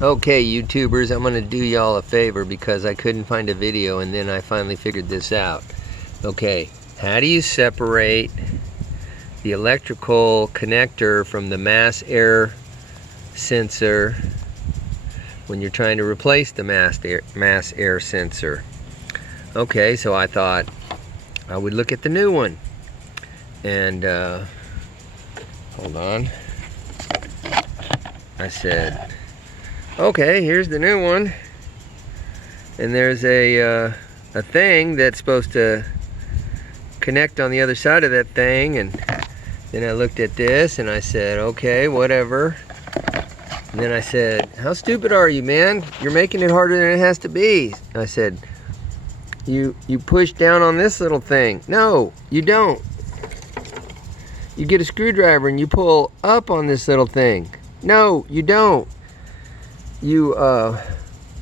Okay, YouTubers, I'm gonna do y'all a favor because I couldn't find a video and then I finally figured this out. Okay, how do you separate the electrical connector from the mass air sensor when you're trying to replace the mass air sensor? Okay, so I thought I would look at the new one. And hold on. I said, okay, here's the new one, and there's a thing that's supposed to connect on the other side of that thing. And then I looked at this and I said, okay, whatever. And then I said, how stupid are you, man? You're making it harder than it has to be. I said, you push down on this little thing. No, you don't. You get a screwdriver and you pull up on this little thing. No, you don't. You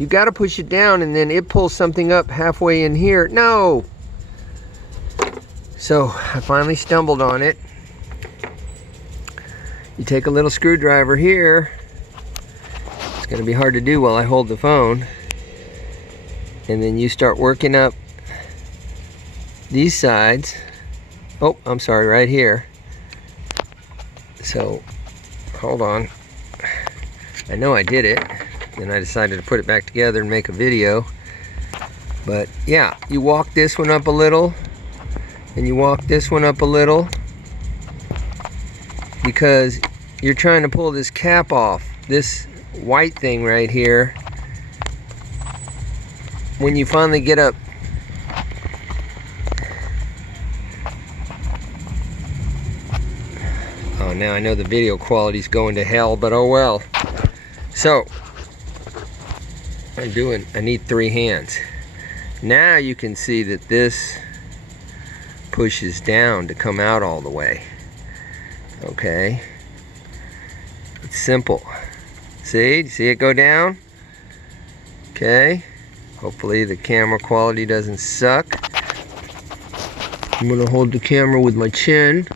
got to push it down and then it pulls something up halfway in here. No. So I finally stumbled on it. You take a little screwdriver here. It's going to be hard to do while I hold the phone. And then you start working up these sides. Oh, I'm sorry, right here. So, hold on. I know I did it. Then I decided to put it back together and make a video. But yeah, you walk this one up a little. And you walk this one up a little. Because you're trying to pull this cap off. This white thing right here. When you finally get up. Oh, now I know the video quality's going to hell, but oh well. So, I need 3 hands. Now you can see that this pushes down to come out all the way. Okay. It's simple. See? See it go down? Okay. Hopefully the camera quality doesn't suck. I'm gonna hold the camera with my chin.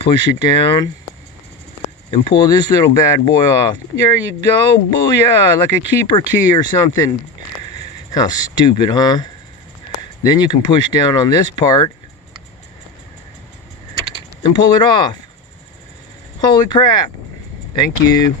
Push it down. And pull this little bad boy off. There you go. Booyah! Like a keeper key or something. How stupid, huh? Then you can push down on this part. And pull it off. Holy crap. Thank you.